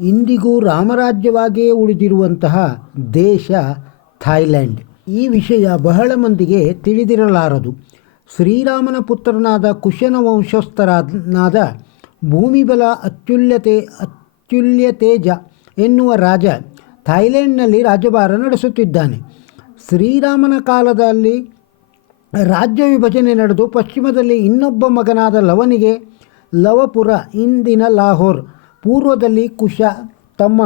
ಇಂದಿಗೂ ರಾಮರಾಜ್ಯವಾಗಿಯೇ ಉಳಿದಿರುವಂತಹ ದೇಶ ಥಾಯ್ಲೆಂಡ್. ಈ ವಿಷಯ ಬಹಳ ಮಂದಿಗೆ ತಿಳಿದಿರಲಾರದು. ಶ್ರೀರಾಮನ ಪುತ್ರನಾದ ಕುಶನ ವಂಶಸ್ಥರನಾದ ಭೂಮಿಬಲ ಅತ್ಯುಲ್ಯತೆ ಅತ್ಯುಲ್ಯತೇಜ ಎನ್ನುವ ರಾಜ ಥಾಯ್ಲೆಂಡ್ನಲ್ಲಿ ರಾಜ್ಯಭಾರ ನಡೆಸುತ್ತಿದ್ದಾನೆ. ಶ್ರೀರಾಮನ ಕಾಲದಲ್ಲಿ ರಾಜ್ಯ ವಿಭಜನೆ ನಡೆದು ಪಶ್ಚಿಮದಲ್ಲಿ ಇನ್ನೊಬ್ಬ ಮಗನಾದ ಲವನಿಗೆ ಲವಪುರ, ಇಂದಿನ ಲಾಹೋರ್ ಪೂರ್ವದಲ್ಲಿ ಕುಶ ತಮ್ಮ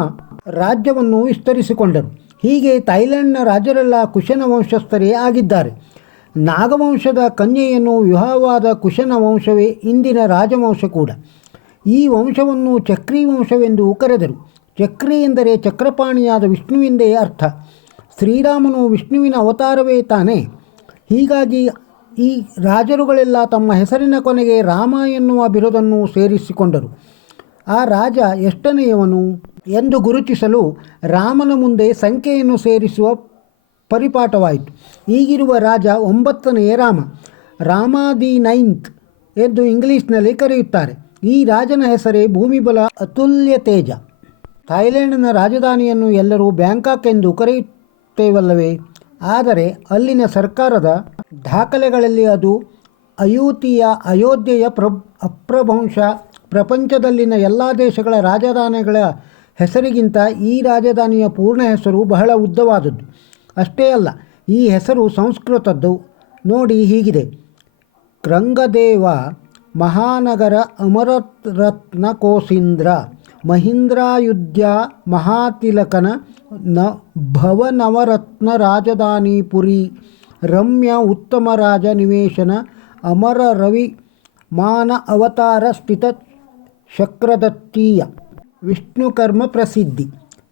ರಾಜ್ಯವನ್ನು ವಿಸ್ತರಿಸಿಕೊಂಡರು. ಹೀಗೆ ಥೈಲ್ಯಾಂಡ್ನ ರಾಜರೆಲ್ಲ ಕುಶನ ವಂಶಸ್ಥರೇ ಆಗಿದ್ದಾರೆ. ನಾಗವಂಶದ ಕನ್ಯೆಯನ್ನು ವಿವಾಹವಾದ ಕುಶನ ವಂಶವೇ ಇಂದಿನ ರಾಜವಂಶ ಕೂಡ. ಈ ವಂಶವನ್ನು ಚಕ್ರಿ ವಂಶವೆಂದು ಕರೆದರು. ಚಕ್ರಿ ಎಂದರೆ ಚಕ್ರಪಾಣಿಯಾದ ವಿಷ್ಣುವೆಂದೇ ಅರ್ಥ. ಶ್ರೀರಾಮನು ವಿಷ್ಣುವಿನ ಅವತಾರವೇ ತಾನೇ. ಹೀಗಾಗಿ ಈ ರಾಜರುಗಳೆಲ್ಲ ತಮ್ಮ ಹೆಸರಿನ ಕೊನೆಗೆ ರಾಮ ಎನ್ನುವ ಬಿರುದನ್ನು ಸೇರಿಸಿಕೊಂಡರು. ಆ ರಾಜ ಎಷ್ಟನೆಯವನು ಎಂದು ಗುರುತಿಸಲು ರಾಮನ ಮುಂದೆ ಸಂಖ್ಯೆಯನ್ನು ಸೇರಿಸುವ ಪರಿಪಾಠವಾಯಿತು. ಈಗಿರುವ ರಾಜ ಒಂಬತ್ತನೆಯ ರಾಮ ರಾಮ ದಿ ನೈನ್ತ್ ಎಂದು ಇಂಗ್ಲೀಷ್ನಲ್ಲಿ ಕರೆಯುತ್ತಾರೆ. ಈ ರಾಜನ ಹೆಸರೇ ಭೂಮಿಬಲ ಅತುಲ್ಯ ತೇಜ. ಥಾಯ್ಲೆಂಡ್ನ ರಾಜಧಾನಿಯನ್ನು ಎಲ್ಲರೂ ಬ್ಯಾಂಕಾಕ್ ಎಂದು ಕರೆಯುತ್ತೇವಲ್ಲವೇ? ಆದರೆ ಅಲ್ಲಿನ ಸರ್ಕಾರದ ದಾಖಲೆಗಳಲ್ಲಿ ಅದು ಅಯೋತಿಯ ಅಯೋಧ್ಯೆಯ ಪ್ರ ಅಪ್ರಭಂಶ ಪ್ರಪಂಚದಲ್ಲಿನ ಎಲ್ಲ ದೇಶಗಳ ರಾಜಧಾನಿಗಳ ಹೆಸರಿಗಿಂತ ಈ ರಾಜಧಾನಿಯ ಪೂರ್ಣ ಹೆಸರು ಬಹಳ ಉದ್ದವಾದದ್ದು. ಅಷ್ಟೇ ಅಲ್ಲ, ಈ ಹೆಸರು ಸಂಸ್ಕೃತದ್ದು. ನೋಡಿ ಹೀಗಿದೆ. ಕೃಂಗದೇವ ಮಹಾನಗರ ಅಮರರತ್ನ ಕೋಸೀಂದ್ರ ಮಹೀಂದ್ರಾಯುಧ್ಯ ಮಹಾತಿಲಕನ ನ ಭವನವರತ್ನ ರಾಜಧಾನಿಪುರಿ, ರಮ್ಯ ಉತ್ತಮ ರಾಜ ನಿವೇಶನ ಅಮರ ರವಿ, ಮಾನ ಅವತಾರ ಸ್ಥಿತ ಶಕ್ರದತ್ತೀಯ. ವಿಷ್ಣುಕರ್ಮ ಪ್ರಸಿದ್ಧಿ.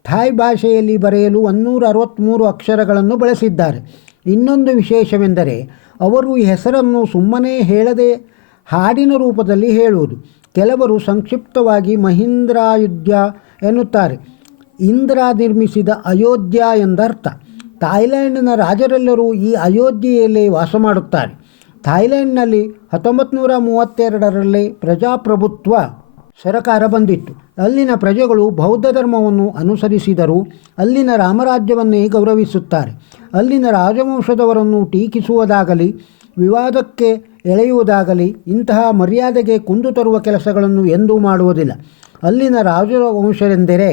ಥಾಯ್ ಭಾಷೆಯಲ್ಲಿ ಬರೆಯಲು ಒನ್ನೂರ ಅರವತ್ತ್ಮೂರು ಅಕ್ಷರಗಳನ್ನು ಬಳಸಿದ್ದಾರೆ. ಇನ್ನೊಂದು ವಿಶೇಷವೆಂದರೆ, ಅವರು ಈ ಹೆಸರನ್ನು ಸುಮ್ಮನೆ ಹೇಳದೆ ಹಾಡಿನ ರೂಪದಲ್ಲಿ ಹೇಳುವುದು. ಕೆಲವರು ಸಂಕ್ಷಿಪ್ತವಾಗಿ ಮಹೀಂದ್ರಾಯುಧ್ಯ ಎನ್ನುತ್ತಾರೆ. ಇಂದ್ರ ನಿರ್ಮಿಸಿದ ಅಯೋಧ್ಯ ಎಂದರ್ಥ. ಥಾಯ್ಲೆಂಡ್ನ ರಾಜರೆಲ್ಲರೂ ಈ ಅಯೋಧ್ಯೆಯಲ್ಲಿ ವಾಸ ಮಾಡುತ್ತಾರೆ. ಥಾಯ್ಲೆಂಡ್ನಲ್ಲಿ ಹತ್ತೊಂಬತ್ತು ನೂರ ಮೂವತ್ತೆರಡರಲ್ಲಿ ಪ್ರಜಾಪ್ರಭುತ್ವ ಸರಕಾರ ಬಂದಿತ್ತು. ಅಲ್ಲಿನ ಪ್ರಜೆಗಳು ಬೌದ್ಧ ಧರ್ಮವನ್ನು ಅನುಸರಿಸಿದರೂ ಅಲ್ಲಿನ ರಾಮರಾಜ್ಯವನ್ನೇ ಗೌರವಿಸುತ್ತಾರೆ. ಅಲ್ಲಿನ ರಾಜವಂಶದವರನ್ನು ಟೀಕಿಸುವುದಾಗಲಿ, ವಿವಾದಕ್ಕೆ ಎಳೆಯುವುದಾಗಲಿ ಇಂತಹ ಮರ್ಯಾದೆಗೆ ಕುಂದು ತರುವ ಕೆಲಸಗಳನ್ನು ಎಂದೂ ಮಾಡುವುದಿಲ್ಲ. ಅಲ್ಲಿನ ರಾಜವಂಶವೆಂದರೆ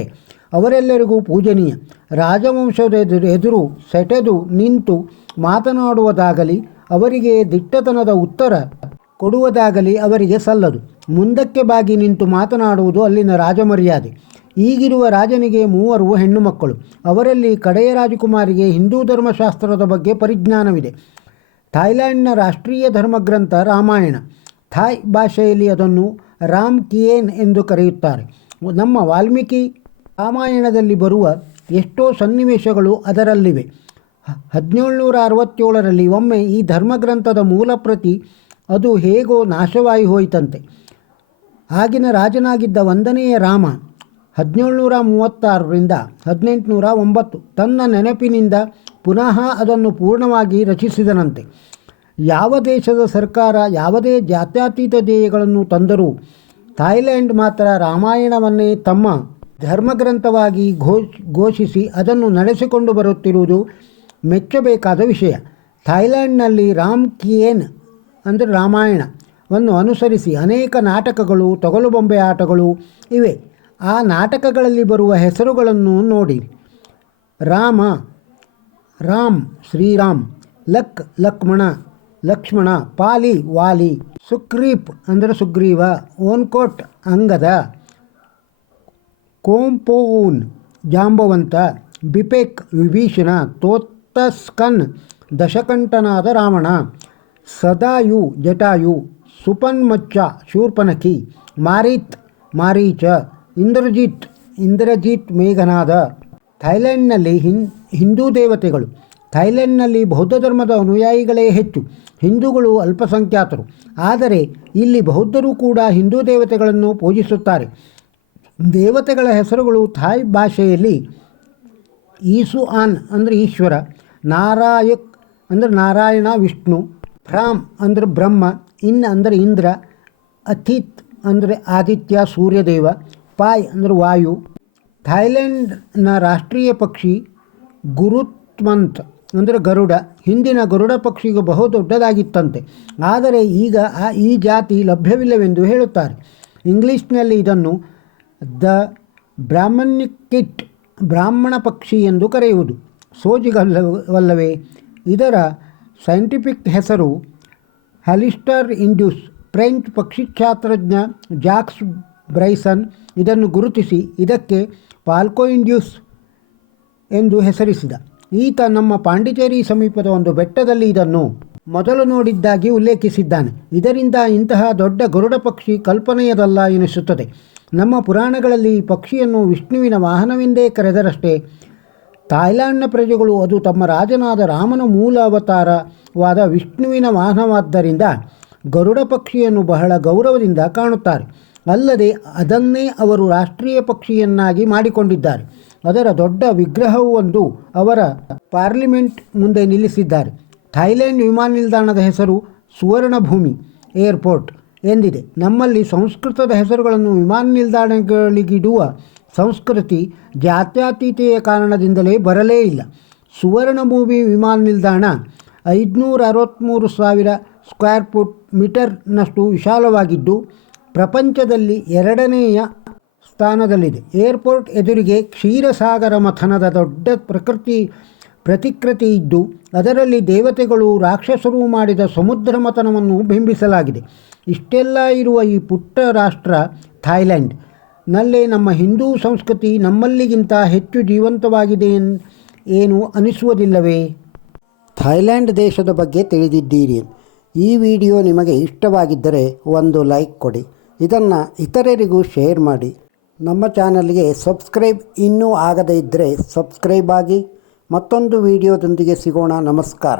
ಅವರೆಲ್ಲರಿಗೂ ಪೂಜನೀಯ. ರಾಜವಂಶದ ಎದುರು ಸೆಟೆದು ನಿಂತು ಮಾತನಾಡುವುದಾಗಲಿ ಅವರಿಗೆ ದಿಟ್ಟತನದ ಉತ್ತರ ಕೊಡುವುದಾಗಲಿ ಅವರಿಗೆ ಸಲ್ಲದು. ಮುಂದಕ್ಕೆ ಬಾಗಿ ನಿಂತು ಮಾತನಾಡುವುದು ಅಲ್ಲಿನ ರಾಜಮರ್ಯಾದೆ. ಈಗಿರುವ ರಾಜನಿಗೆ ಮೂವರು ಹೆಣ್ಣು ಮಕ್ಕಳು ಅವರಲ್ಲಿ ಕಡೆಯ ರಾಜಕುಮಾರಿಗೆ ಹಿಂದೂ ಧರ್ಮಶಾಸ್ತ್ರದ ಬಗ್ಗೆ ಪರಿಜ್ಞಾನವಿದೆ. ಥಾಯ್ಲ್ಯಾಂಡ್ನ ರಾಷ್ಟ್ರೀಯ ಧರ್ಮಗ್ರಂಥ ರಾಮಾಯಣ. ಥಾಯ್ ಭಾಷೆಯಲ್ಲಿ ಅದನ್ನು ರಾಮ್ ಕಿಯೇನ್ ಎಂದು ಕರೆಯುತ್ತಾರೆ. ನಮ್ಮ ವಾಲ್ಮೀಕಿ ರಾಮಾಯಣದಲ್ಲಿ ಬರುವ ಎಷ್ಟೋ ಸನ್ನಿವೇಶಗಳು ಅದರಲ್ಲಿವೆ. ಹದಿನೇಳುನೂರ ಅರವತ್ತೇಳರಲ್ಲಿ ಒಮ್ಮೆ ಈ ಧರ್ಮಗ್ರಂಥದ ಮೂಲ ಪ್ರತಿ ಅದು ಹೇಗೋ ನಾಶವಾಗಿ ಹೋಯಿತಂತೆ. ಆಗಿನ ರಾಜನಾಗಿದ್ದ ಒಂದನೆಯ ರಾಮ ಹದಿನೇಳುನೂರ ಮೂವತ್ತಾರರಿಂದ ಹದಿನೆಂಟುನೂರ ಒಂಬತ್ತು ತನ್ನ ನೆನಪಿನಿಂದ ಪುನಃ ಅದನ್ನು ಪೂರ್ಣವಾಗಿ ರಚಿಸಿದನಂತೆ. ಯಾವ ದೇಶದ ಸರ್ಕಾರ ಯಾವುದೇ ಜಾತ್ಯತೀತ ಧ್ಯೇಯಗಳನ್ನು ತಂದರೂ ಥಾಯ್ಲೆಂಡ್ ಮಾತ್ರ ರಾಮಾಯಣವನ್ನೇ ತಮ್ಮ ಧರ್ಮಗ್ರಂಥವಾಗಿ ಘೋಷ್ ಘೋಷಿಸಿ ಅದನ್ನು ನಡೆಸಿಕೊಂಡು ಬರುತ್ತಿರುವುದು ಮೆಚ್ಚಬೇಕಾದ ವಿಷಯ. ಥಾಯ್ಲೆಂಡ್ನಲ್ಲಿ ರಾಮ್ ಕಿಯೇನ್ ಅಂದರೆ ರಾಮಾಯಣವನ್ನು ಅನುಸರಿಸಿ ಅನೇಕ ನಾಟಕಗಳು, ತೊಗಲು ಬೊಂಬೆ ಆಟಗಳು ಇವೆ. ಆ ನಾಟಕಗಳಲ್ಲಿ ಬರುವ ಹೆಸರುಗಳನ್ನು ನೋಡಿ. ರಾಮ, ರಾಮ್, ಶ್ರೀರಾಮ್, ಲಕ್, ಲಕ್ಷ್ಮಣ ಲಕ್ಷ್ಮಣ, ಪಾಲಿ, ವಾಲಿ ಸುಕ್ರೀಪ್ ಅಂದರೆ ಸುಗ್ರೀವ, ಓನ್ಕೋಟ್, ಅಂಗದ ಕೋಂಪೋನ್ ಜಾಂಬವಂತ, ಬಿಪೆಕ್, ವಿಭೀಷಣ, ತೋತ್ತಸ್ಕನ್, ದಶಕಂಠನಾದ ರಾವಣ ಸದಾಯು, ಜಟಾಯು, ಸುಪನ್ಮಚ್ಚ, ಶೂರ್ಪನಖಿ, ಮಾರೀತ್, ಮಾರೀಚ, ಇಂದ್ರಜಿತ್ ಇಂದ್ರಜಿತ್ ಮೇಘನಾದ. ಥೈಲ್ಯಾಂಡ್ನಲ್ಲಿ ಹಿನ್, ಹಿಂದೂ ದೇವತೆಗಳು. ಥೈಲ್ಯಾಂಡ್ನಲ್ಲಿ ಬೌದ್ಧ ಧರ್ಮದ ಅನುಯಾಯಿಗಳೇ ಹೆಚ್ಚು. ಹಿಂದೂಗಳು ಅಲ್ಪಸಂಖ್ಯಾತರು. ಆದರೆ ಇಲ್ಲಿ ಬೌದ್ಧರು ಕೂಡ ಹಿಂದೂ ದೇವತೆಗಳನ್ನು ಪೂಜಿಸುತ್ತಾರೆ. ದೇವತೆಗಳ ಹೆಸರುಗಳು ಥಾಯ್ ಭಾಷೆಯಲ್ಲಿ ಈಸು ಆನ್, ಅಂದರೆ ಈಶ್ವರ, ನಾರಾಯಕ್, ಅಂದರೆ ನಾರಾಯಣ, ವಿಷ್ಣು ಭ್ರಾಮ್ ಅಂದರೆ ಬ್ರಹ್ಮ, ಇನ್ ಅಂದರೆ ಇಂದ್ರ ಅಥಿತ್ ಅಂದರೆ ಆದಿತ್ಯ, ಸೂರ್ಯದೇವ, ಪಾಯ್ ಅಂದರೆ ವಾಯು. ಥಾಯ್ಲೆಂಡ್ನ ರಾಷ್ಟ್ರೀಯ ಪಕ್ಷಿ ಗುರುತ್ಮಂತ್ ಅಂದರೆ ಗರುಡ. ಹಿಂದಿನ ಗರುಡ ಪಕ್ಷಿಗೂ ಬಹು ದೊಡ್ಡದಾಗಿತ್ತಂತೆ. ಆದರೆ ಈಗ ಆ ಈ ಜಾತಿ ಲಭ್ಯವಿಲ್ಲವೆಂದು ಹೇಳುತ್ತಾರೆ. ಇಂಗ್ಲೀಷ್ನಲ್ಲಿ ಇದನ್ನು ದ ಬ್ರಾಹ್ಮಣಿಕಿಟ್, ಬ್ರಾಹ್ಮಣ ಪಕ್ಷಿ ಎಂದು ಕರೆಯುವುದು. ಸೋಜಿಗಲ್ಲವಲ್ಲವೇ, ಇದರ ಸೈಂಟಿಫಿಕ್ ಹೆಸರು ಹಲಿಸ್ಟರ್ ಇಂಡ್ಯೂಸ್ ಫ್ರೆಂಚ್ ಪಕ್ಷಿಶಾಸ್ತ್ರಜ್ಞ ಜಾಕ್ಸ್ ಬ್ರೈಸನ್ ಇದನ್ನು ಗುರುತಿಸಿ ಇದಕ್ಕೆ ಪಾಲ್ಕೋ ಇಂಡ್ಯೂಸ್ ಎಂದು ಹೆಸರಿಸಿದ. ಈತ ನಮ್ಮ ಪಾಂಡಿಚೇರಿ ಸಮೀಪದ ಒಂದು ಬೆಟ್ಟದಲ್ಲಿ ಇದನ್ನು ಮೊದಲು ನೋಡಿದ್ದಾಗಿ ಉಲ್ಲೇಖಿಸಿದ್ದಾನೆ. ಇದರಿಂದ ಇಂತಹ ದೊಡ್ಡ ಗರುಡ ಪಕ್ಷಿ ಕಲ್ಪನೆಯದಲ್ಲ ಎನಿಸುತ್ತದೆ. ನಮ್ಮ ಪುರಾಣಗಳಲ್ಲಿ ಈ ಪಕ್ಷಿಯನ್ನು ವಿಷ್ಣುವಿನ ವಾಹನವೆಂದೇ ಕರೆದರಷ್ಟೇ ಥಾಯ್ಲೆಂಡ್ನ ಪ್ರಜೆಗಳು, ಅದು ತಮ್ಮ ರಾಜನಾದ ರಾಮನ ಮೂಲ ಅವತಾರವಾದ ವಿಷ್ಣುವಿನ ವಾಹನವಾದ್ದರಿಂದ ಗರುಡ ಪಕ್ಷಿಯನ್ನು ಬಹಳ ಗೌರವದಿಂದ ಕಾಣುತ್ತಾರೆ. ಅಲ್ಲದೆ ಅದನ್ನೇ ಅವರು ರಾಷ್ಟ್ರೀಯ ಪಕ್ಷಿಯನ್ನಾಗಿ ಮಾಡಿಕೊಂಡಿದ್ದಾರೆ. ಅದರ ದೊಡ್ಡ ವಿಗ್ರಹವೊಂದು ಅವರ ಪಾರ್ಲಿಮೆಂಟ್ ಮುಂದೆ ನಿಲ್ಲಿಸಿದ್ದಾರೆ. ಥೈಲ್ಯಾಂಡ್ ವಿಮಾನ ನಿಲ್ದಾಣದ ಹೆಸರು ಸುವರ್ಣಭೂಮಿ ಏರ್ಪೋರ್ಟ್ ಎಂದಿದೆ. ನಮ್ಮಲ್ಲಿ ಸಂಸ್ಕೃತದ ಹೆಸರುಗಳನ್ನು ವಿಮಾನ ನಿಲ್ದಾಣಗಳಿಗಿಡುವ ಸಂಸ್ಕೃತಿ ಜಾತ್ಯತೀತೆಯ ಕಾರಣದಿಂದಲೇ ಬರಲೇ ಇಲ್ಲ. ಸುವರ್ಣಭೂಮಿ ವಿಮಾನ ನಿಲ್ದಾಣ ಐದುನೂರ ಅರವತ್ತ್ಮೂರು ಸಾವಿರ ಸ್ಕ್ವೇರ್ ಫುಟ್ ಮೀಟರ್ನಷ್ಟು ವಿಶಾಲವಾಗಿದ್ದು, ಪ್ರಪಂಚದಲ್ಲಿ ಎರಡನೆಯ ಸ್ಥಾನದಲ್ಲಿದೆ. ಏರ್ಪೋರ್ಟ್ ಎದುರಿಗೆ ಕ್ಷೀರಸಾಗರ ಮಥನದ ದೊಡ್ಡ ಪ್ರಕೃತಿ ಪ್ರತಿಕೃತಿ ಇದ್ದು, ಅದರಲ್ಲಿ ದೇವತೆಗಳು ರಾಕ್ಷಸರು ಮಾಡಿದ ಸಮುದ್ರ ಮಥನವನ್ನು ಬಿಂಬಿಸಲಾಗಿದೆ. ಇಷ್ಟೆಲ್ಲ ಇರುವ ಈ ಪುಟ್ಟ ರಾಷ್ಟ್ರ ಥಾಯ್ಲೆಂಡ್. ನಲ್ಲೇ ನಮ್ಮ ಹಿಂದೂ ಸಂಸ್ಕೃತಿ ನಮ್ಮಲ್ಲಿಗಿಂತ ಹೆಚ್ಚು ಜೀವಂತವಾಗಿದೆ ಏನು ಅನಿಸುವುದಿಲ್ಲವೇ? ಥಾಯ್ಲ್ಯಾಂಡ್ ದೇಶದ ಬಗ್ಗೆ ತಿಳಿದಿದ್ದೀರಿ. ಈ ವಿಡಿಯೋ ನಿಮಗೆ ಇಷ್ಟವಾಗಿದ್ದರೆ ಒಂದು ಲೈಕ್ ಕೊಡಿ. ಇದನ್ನು ಇತರರಿಗೂ ಶೇರ್ ಮಾಡಿ. ನಮ್ಮ ಚಾನಲ್ಗೆ ಸಬ್ಸ್ಕ್ರೈಬ್ ಇನ್ನೂ ಆಗದೇ ಇದ್ದರೆ ಸಬ್ಸ್ಕ್ರೈಬ್ ಆಗಿ. ಮತ್ತೊಂದು ವಿಡಿಯೋದೊಂದಿಗೆ ಸಿಗೋಣ. ನಮಸ್ಕಾರ.